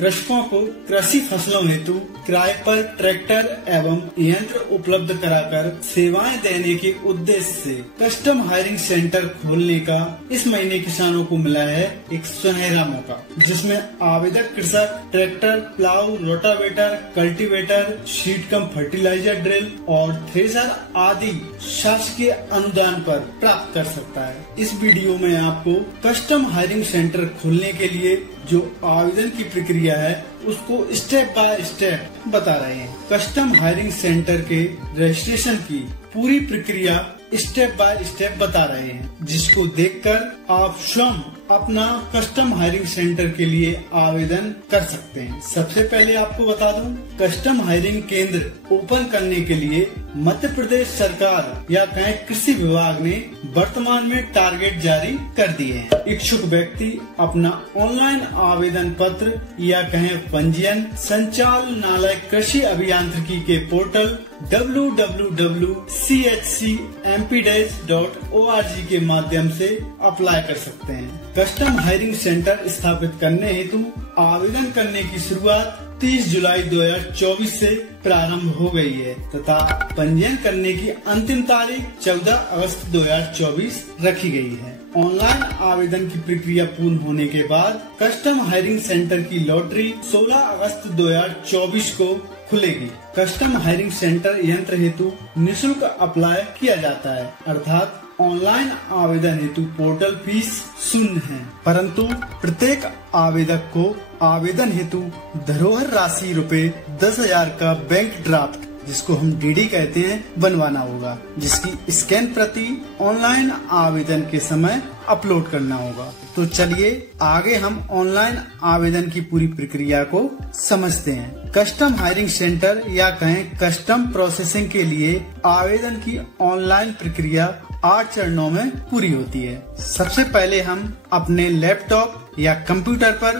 कृषकों को कृषि फसलों हेतु किराए पर ट्रैक्टर एवं यंत्र उपलब्ध कराकर सेवाएं देने के उद्देश्य से कस्टम हायरिंग सेंटर खोलने का इस महीने किसानों को मिला है एक सुनहरा मौका, जिसमें आवेदक कृषक tractor, plough, rotavator, cultivator, seed cum fertilizer drill और थ्रेशर आदि शासकीय अनुदान पर प्राप्त कर सकता है। इस वीडियो में आपको कस्टम हायरिंग सेंटर खोलने के लिए जो आवेदन की प्रक्रिया है उसको स्टेप बाय स्टेप बता रहे हैं। कस्टम हायरिंग सेंटर के रजिस्ट्रेशन की पूरी प्रक्रिया स्टेप बाय स्टेप बता रहे हैं, जिसको देखकर आप स्वयं अपना कस्टम हायरिंग सेंटर के लिए आवेदन कर सकते हैं। सबसे पहले आपको बता दूं, कस्टम हायरिंग केंद्र ओपन करने के लिए मध्य प्रदेश सरकार या कहें कृषि विभाग ने वर्तमान में टारगेट जारी कर दिए हैं। इच्छुक व्यक्ति अपना ऑनलाइन आवेदन पत्र या कहें पंजीयन संचालनालय कृषि अभियांत्रिकी के पोर्टल www.chcmp-org के माध्यम से अप्लाई कर सकते हैं। कस्टम हायरिंग सेंटर स्थापित करने हेतु आवेदन करने की शुरुआत 30 जुलाई 2024 से प्रारंभ हो गई है तथा पंजीयन करने की अंतिम तारीख 14 अगस्त 2024 रखी गई है। ऑनलाइन आवेदन की प्रक्रिया पूर्ण होने के बाद कस्टम हायरिंग सेंटर की लॉटरी 16 अगस्त 2024 को खुलेगी। कस्टम हायरिंग सेंटर यंत्र हेतु निःशुल्क अप्लाई किया जाता है, अर्थात ऑनलाइन आवेदन हेतु पोर्टल फीस 0 है, परंतु प्रत्येक आवेदक को आवेदन हेतु धरोहर राशि ₹10,000 का बैंक ड्राफ्ट, जिसको हम डीडी कहते हैं, बनवाना होगा, जिसकी स्कैन प्रति ऑनलाइन आवेदन के समय अपलोड करना होगा। तो चलिए आगे हम ऑनलाइन आवेदन की पूरी प्रक्रिया को समझते हैं। कस्टम हायरिंग सेंटर या कहें कस्टम प्रोसेसिंग के लिए आवेदन की ऑनलाइन प्रक्रिया 8 चरणों में पूरी होती है। सबसे पहले हम अपने लैपटॉप या कंप्यूटर पर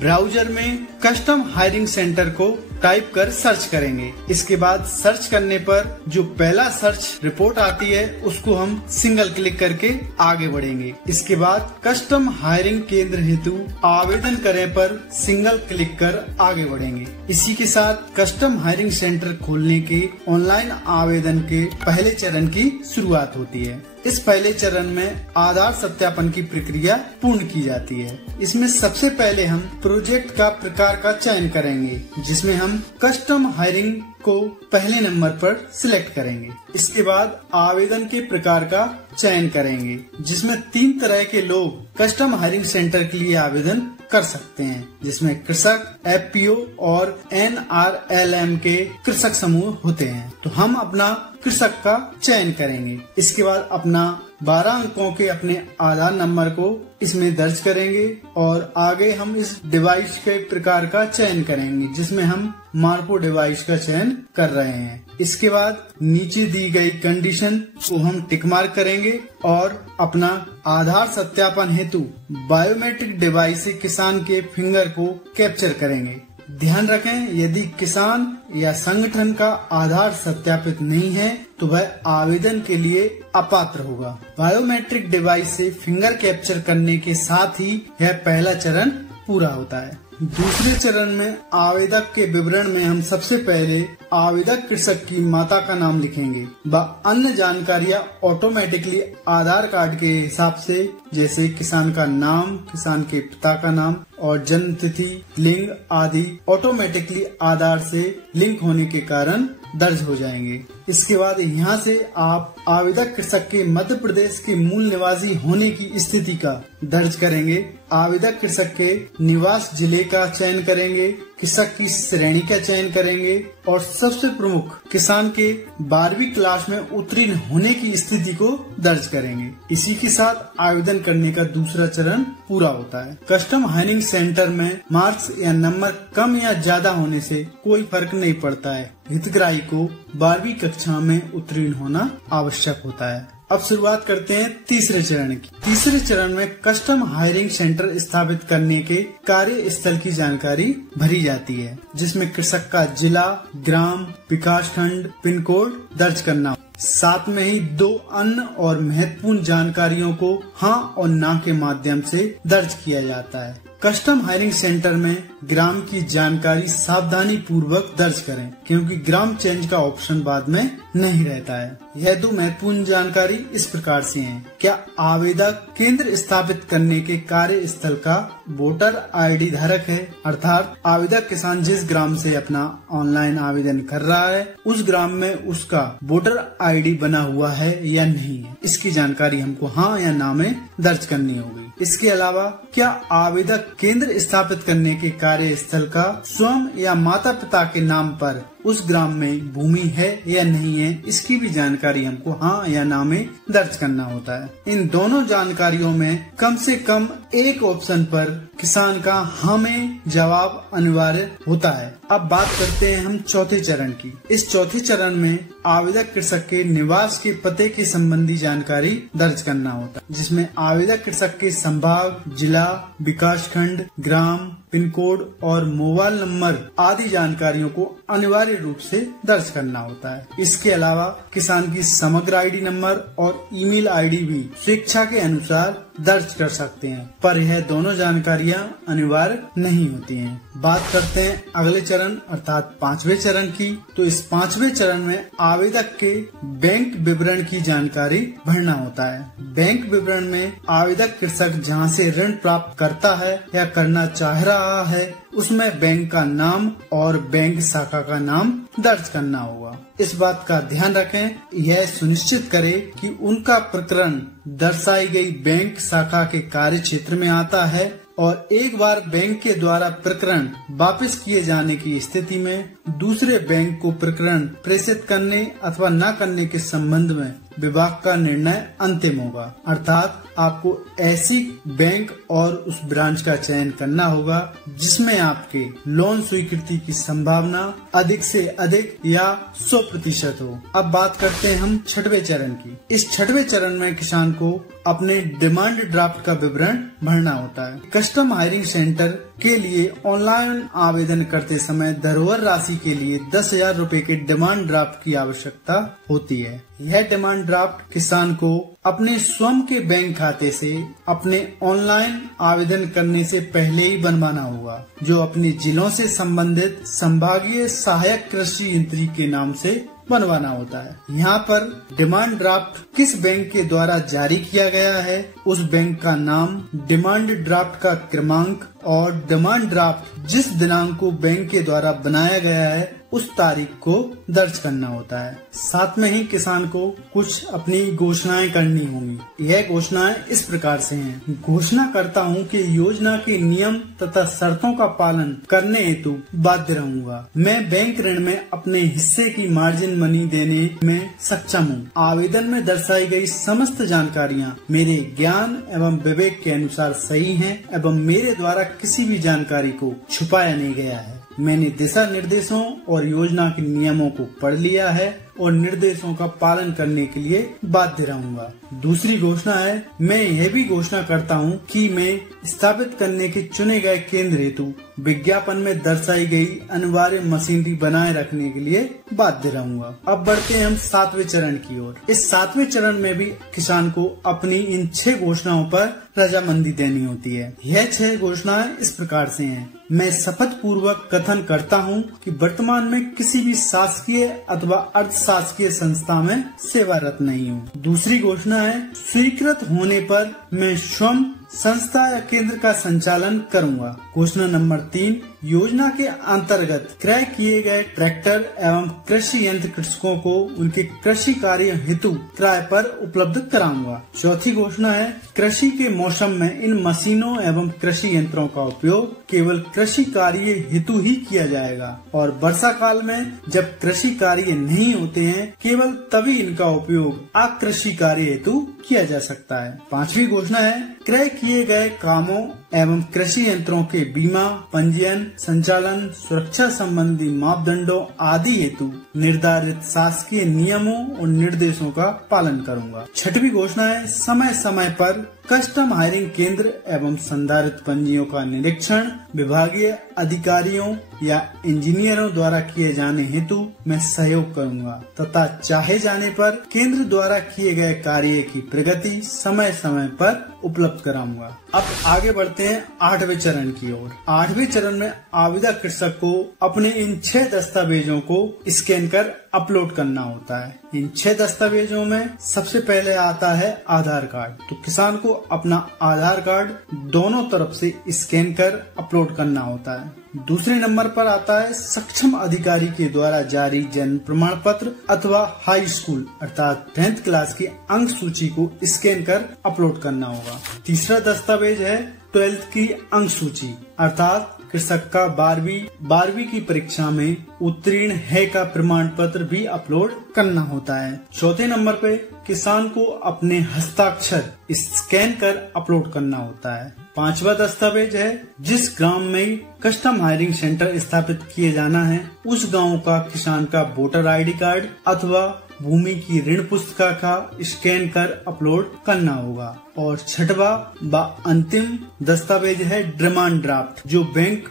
ब्राउजर में कस्टम हायरिंग सेंटर को टाइप कर सर्च करेंगे। इसके बाद सर्च करने पर जो पहला सर्च रिपोर्ट आती है उसको हम सिंगल क्लिक करके आगे बढ़ेंगे। इसके बाद कस्टम हायरिंग केंद्र हेतु आवेदन करें पर सिंगल क्लिक कर आगे बढ़ेंगे। इसी के साथ कस्टम हायरिंग सेंटर खोलने के ऑनलाइन आवेदन के पहले चरण की शुरुआत होती है। इस पहले चरण में आधार सत्यापन की प्रक्रिया पूर्ण की जाती है। इसमें सबसे पहले हम प्रोजेक्ट का प्रकार का चयन करेंगे, जिसमें हम कस्टम हायरिंग को पहले नंबर पर सिलेक्ट करेंगे। इसके बाद आवेदन के प्रकार का चयन करेंगे, जिसमें 3 तरह के लोग कस्टम हायरिंग सेंटर के लिए आवेदन कर सकते हैं, जिसमें कृषक, एफपीओ और NRLM के कृषक समूह होते हैं। तो हम अपना कृषक का चयन करेंगे। इसके बाद अपना 12 अंकों के अपने आधार नंबर को इसमें दर्ज करेंगे और आगे हम इस डिवाइस के प्रकार का चयन करेंगे, जिसमें हम मार्पो डिवाइस का चयन कर रहे हैं। इसके बाद नीचे दी गई कंडीशन को हम टिक मार्क करेंगे और अपना आधार सत्यापन हेतु बायोमेट्रिक डिवाइस से किसान के फिंगर को कैप्चर करेंगे। ध्यान रखें, यदि किसान या संगठन का आधार सत्यापित नहीं है तो वह आवेदन के लिए अपात्र होगा। बायोमेट्रिक डिवाइस से फिंगर कैप्चर करने के साथ ही यह पहला चरण पूरा होता है। दूसरे चरण में आवेदक के विवरण में हम सबसे पहले आवेदक कृषक की माता का नाम लिखेंगे व अन्य जानकारियां ऑटोमेटिकली आधार कार्ड के हिसाब से, जैसे किसान का नाम, किसान के पिता का नाम और जन्म तिथि, लिंग आदि ऑटोमेटिकली आधार से लिंक होने के कारण दर्ज हो जाएंगे। इसके बाद यहाँ से आप आवेदक कृषक के मध्य प्रदेश के मूल निवासी होने की स्थिति का दर्ज करेंगे। आवेदक कृषक के निवास जिले का चयन करेंगे, कृषक की श्रेणी का चयन करेंगे और सबसे प्रमुख किसान के 12वीं क्लास में उत्तीर्ण होने की स्थिति को दर्ज करेंगे। इसी के साथ आवेदन करने का दूसरा चरण पूरा होता है। कस्टम हायरिंग सेंटर में मार्क्स या नंबर कम या ज्यादा होने से कोई फर्क नहीं पड़ता है। हितग्राही को 12वीं कक्षा में उत्तीर्ण होना आवश्यक होता है। अब शुरुआत करते हैं तीसरे चरण की। तीसरे चरण में कस्टम हायरिंग सेंटर स्थापित करने के कार्य स्थल की जानकारी भरी जाती है, जिसमें कृषक का जिला, ग्राम, विकास खंड, पिन कोड दर्ज करना। साथ में ही 2 अन्य और महत्वपूर्ण जानकारियों को हाँ और ना के माध्यम से दर्ज किया जाता है। कस्टम हायरिंग सेंटर में ग्राम की जानकारी सावधानी पूर्वक दर्ज करें, क्योंकि ग्राम चेंज का ऑप्शन बाद में नहीं रहता है। यह 2 महत्वपूर्ण जानकारी इस प्रकार से हैं। क्या आवेदक केंद्र स्थापित करने के कार्य स्थल का वोटर ID धारक है, अर्थात आवेदक किसान जिस ग्राम से अपना ऑनलाइन आवेदन कर रहा है उस ग्राम में उसका वोटर ID बना हुआ है या नहीं है, इसकी जानकारी हमको हाँ या ना में दर्ज करनी होगी। इसके अलावा क्या आवेदक केंद्र स्थापित करने के कार्य स्थल का स्वयं या माता पिता के नाम पर उस ग्राम में भूमि है या नहीं है, इसकी भी जानकारी हमको हाँ या ना में दर्ज करना होता है। इन दोनों जानकारियों में कम से कम एक ऑप्शन पर किसान का हाँ में जवाब अनिवार्य होता है। अब बात करते हैं हम चौथे चरण की। इस चौथे चरण में आवेदक कृषक के निवास के पते के संबंधी जानकारी दर्ज करना होता है, जिसमें आवेदक कृषक के संभाग, जिला, विकास खंड, ग्राम, पिन कोड और मोबाइल नंबर आदि जानकारियों को अनिवार्य रूप से दर्ज करना होता है। इसके अलावा किसान की समग्र ID नंबर और ईमेल ID भी स्वेच्छा के अनुसार दर्ज कर सकते हैं, पर यह दोनों जानकारियां अनिवार्य नहीं होती हैं। बात करते हैं अगले चरण अर्थात 5वें चरण की। तो इस 5वें चरण में आवेदक के बैंक विवरण की जानकारी भरना होता है। बैंक विवरण में आवेदक कृषक जहां से ऋण प्राप्त करता है या करना चाह रहा है उसमें बैंक का नाम और बैंक शाखा का नाम दर्ज करना होगा। इस बात का ध्यान रखें, यह सुनिश्चित करें कि उनका प्रकरण दर्शाई गई बैंक शाखा के कार्य क्षेत्र में आता है और एक बार बैंक के द्वारा प्रकरण वापस किए जाने की स्थिति में दूसरे बैंक को प्रकरण प्रेषित करने अथवा न करने के संबंध में विभाग का निर्णय अंतिम होगा। अर्थात आपको ऐसी बैंक और उस ब्रांच का चयन करना होगा जिसमें आपके लोन स्वीकृति की संभावना अधिक से अधिक या 100% हो। अब बात करते हैं हम 6वें चरण की। इस 6वें चरण में किसान को अपने डिमांड ड्राफ्ट का विवरण भरना होता है। कस्टम हायरिंग सेंटर के लिए ऑनलाइन आवेदन करते समय धरोहर राशि के लिए 10,000 रूपए के डिमांड ड्राफ्ट की आवश्यकता होती है। यह डिमांड ड्राफ्ट किसान को अपने स्वयं के बैंक खाते से अपने ऑनलाइन आवेदन करने से पहले ही बनवाना होगा, जो अपने जिलों से संबंधित संभागीय सहायक कृषि यंत्री के नाम से बनवाना होता है। यहाँ पर डिमांड ड्राफ्ट किस बैंक के द्वारा जारी किया गया है, उस बैंक का नाम, डिमांड ड्राफ्ट का क्रमांक और डिमांड ड्राफ्ट जिस दिनांक को बैंक के द्वारा बनाया गया है उस तारीख को दर्ज करना होता है। साथ में ही किसान को कुछ अपनी घोषणाएं करनी होंगी। यह घोषणाएं इस प्रकार से हैं। घोषणा करता हूं कि योजना के नियम तथा शर्तों का पालन करने हेतु बाध्य रहूंगा। मैं बैंक ऋण में अपने हिस्से की मार्जिन मनी देने में सक्षम हूं। आवेदन में दर्शाई गई समस्त जानकारियां मेरे ज्ञान एवं विवेक के अनुसार सही हैं एवं मेरे द्वारा किसी भी जानकारी को छुपाया नहीं गया है। मैंने दिशा निर्देशों और योजना के नियमों को पढ़ लिया है और निर्देशों का पालन करने के लिए बाध्य रहूंगा। दूसरी घोषणा है, मैं यह भी घोषणा करता हूं कि मैं स्थापित करने के चुने गए केंद्र हेतु विज्ञापन में दर्शाई गई अनिवार्य मशीनरी बनाए रखने के लिए बाध्य रहूंगा। अब बढ़ते हैं हम 7वें चरण की ओर। इस 7वें चरण में भी किसान को अपनी इन 6 घोषणाओं पर रजामंदी देनी होती है। यह 6 घोषणाएं इस प्रकार से हैं। मैं शपथ पूर्वक कथन करता हूं कि वर्तमान में किसी भी शासकीय अथवा अर्ध शासकीय संस्था में सेवारत नहीं हूं। दूसरी घोषणा है, स्वीकृत होने पर मैं स्वयं संस्था या केंद्र का संचालन करूंगा। घोषणा नंबर 3, योजना के अंतर्गत क्रय किए गए ट्रैक्टर एवं कृषि यंत्र कृषकों को उनके कृषि कार्य हेतु किराए पर उपलब्ध कराऊंगा। चौथी घोषणा है, कृषि के मौसम में इन मशीनों एवं कृषि यंत्रों का उपयोग केवल कृषि कार्य हेतु ही किया जाएगा और वर्षा काल में जब कृषि कार्य नहीं होते हैं केवल तभी इनका उपयोग अकृषि कार्य हेतु किया जा सकता है। 5वीं घोषणा है, क्रय किए गए कामों एवं कृषि यंत्रों के बीमा, पंजीयन, संचालन, सुरक्षा संबंधी मापदंडों आदि हेतु निर्धारित शासकीय नियमों और निर्देशों का पालन करूंगा। 6वीं घोषणा है, समय समय पर कस्टम हायरिंग केंद्र एवं संधारित पंजियों का निरीक्षण विभागीय अधिकारियों या इंजीनियरों द्वारा किए जाने हेतु मैं सहयोग करूंगा तथा चाहे जाने पर केंद्र द्वारा किए गए कार्य की प्रगति समय समय पर उपलब्ध कराऊंगा। अब आगे बढ़ते बढ़ते हैं 8वें चरण की ओर। 8वें चरण में आवेदक कृषक को अपने इन 6 दस्तावेजों को स्कैन कर अपलोड करना होता है। इन 6 दस्तावेजों में सबसे पहले आता है आधार कार्ड। तो किसान को अपना आधार कार्ड दोनों तरफ से स्कैन कर अपलोड करना होता है। दूसरे नंबर पर आता है सक्षम अधिकारी के द्वारा जारी जन्म प्रमाण पत्र अथवा हाई स्कूल अर्थात 10th क्लास की अंक सूची को स्कैन कर अपलोड करना होगा। तीसरा दस्तावेज है 12th की अंक सूची अर्थात कृषक का 12वीं की परीक्षा में उत्तीर्ण है का प्रमाण पत्र भी अपलोड करना होता है। चौथे नंबर पे किसान को अपने हस्ताक्षर स्कैन कर अपलोड करना होता है। 5वां दस्तावेज है जिस ग्राम में कस्टम हायरिंग सेंटर स्थापित किए जाना है उस गांव का किसान का वोटर आईडी कार्ड अथवा भूमि की ऋण पुस्तिका का स्कैन कर अपलोड करना होगा। और 6वां व अंतिम दस्तावेज है डिमांड ड्राफ्ट जो बैंक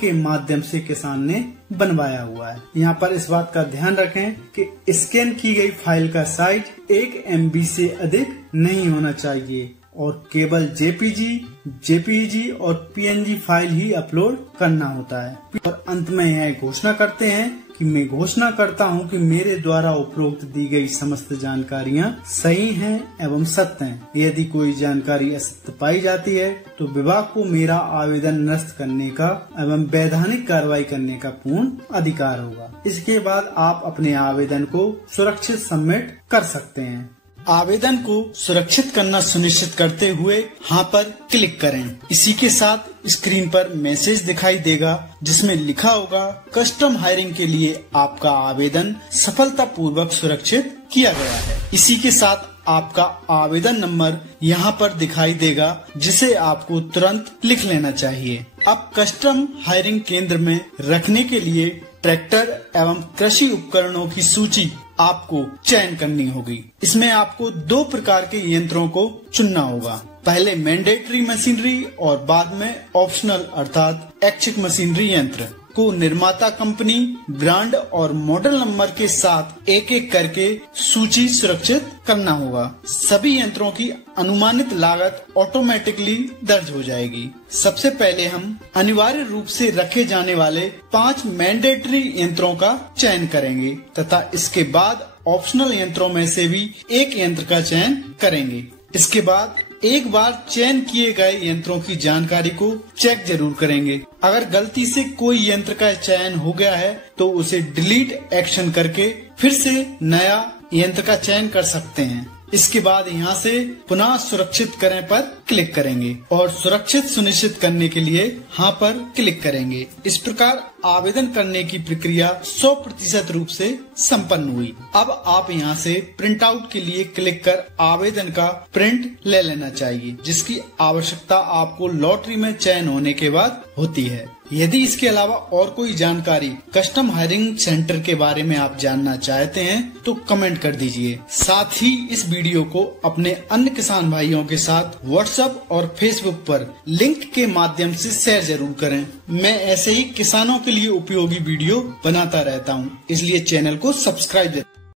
के माध्यम से किसान ने बनवाया हुआ है। यहाँ पर इस बात का ध्यान रखें कि स्कैन की गई फाइल का साइज 1 MB से अधिक नहीं होना चाहिए और केवल जेपीजी और PNG फाइल ही अपलोड करना होता है। और अंत में यह घोषणा करते हैं कि मैं घोषणा करता हूं कि मेरे द्वारा उपरोक्त दी गई समस्त जानकारियां सही हैं एवं सत्य हैं। यदि कोई जानकारी असत्य पाई जाती है तो विभाग को मेरा आवेदन निरस्त करने का एवं वैधानिक कार्रवाई करने का पूर्ण अधिकार होगा। इसके बाद आप अपने आवेदन को सुरक्षित सबमिट कर सकते हैं। आवेदन को सुरक्षित करना सुनिश्चित करते हुए हाँ पर क्लिक करें। इसी के साथ स्क्रीन पर मैसेज दिखाई देगा जिसमें लिखा होगा कस्टम हायरिंग के लिए आपका आवेदन सफलतापूर्वक सुरक्षित किया गया है। इसी के साथ आपका आवेदन नंबर यहाँ पर दिखाई देगा जिसे आपको तुरंत लिख लेना चाहिए। अब कस्टम हायरिंग केंद्र में रखने के लिए ट्रैक्टर एवं कृषि उपकरणों की सूची आपको चयन करनी होगी। इसमें आपको 2 प्रकार के यंत्रों को चुनना होगा। पहले मैंडेटरी मशीनरी और बाद में ऑप्शनल अर्थात ऐच्छिक मशीनरी यंत्र को निर्माता कंपनी, ब्रांड और मॉडल नंबर के साथ एक एक करके सूची सुरक्षित करना होगा। सभी यंत्रों की अनुमानित लागत ऑटोमेटिकली दर्ज हो जाएगी। सबसे पहले हम अनिवार्य रूप से रखे जाने वाले 5 मैंडेटरी यंत्रों का चयन करेंगे तथा इसके बाद ऑप्शनल यंत्रों में से भी एक यंत्र का चयन करेंगे। इसके बाद एक बार चयन किए गए यंत्रों की जानकारी को चेक जरूर करेंगे। अगर गलती से कोई यंत्र का चयन हो गया है तो उसे डिलीट एक्शन करके फिर से नया यंत्र का चयन कर सकते हैं। इसके बाद यहाँ से पुनः सुरक्षित करें पर क्लिक करेंगे और सुरक्षित सुनिश्चित करने के लिए हाँ पर क्लिक करेंगे। इस प्रकार आवेदन करने की प्रक्रिया 100% रूप से संपन्न हुई। अब आप यहाँ से प्रिंट आउट के लिए क्लिक कर आवेदन का प्रिंट ले लेना चाहिए जिसकी आवश्यकता आपको लॉटरी में चयन होने के बाद होती है। यदि इसके अलावा और कोई जानकारी कस्टम हायरिंग सेंटर के बारे में आप जानना चाहते हैं तो कमेंट कर दीजिए। साथ ही इस वीडियो को अपने अन्य किसान भाइयों के साथ व्हाट्सएप और फेसबुक पर लिंक के माध्यम से शेयर जरूर करें। मैं ऐसे ही किसानों के लिए उपयोगी वीडियो बनाता रहता हूं, इसलिए चैनल को सब्सक्राइब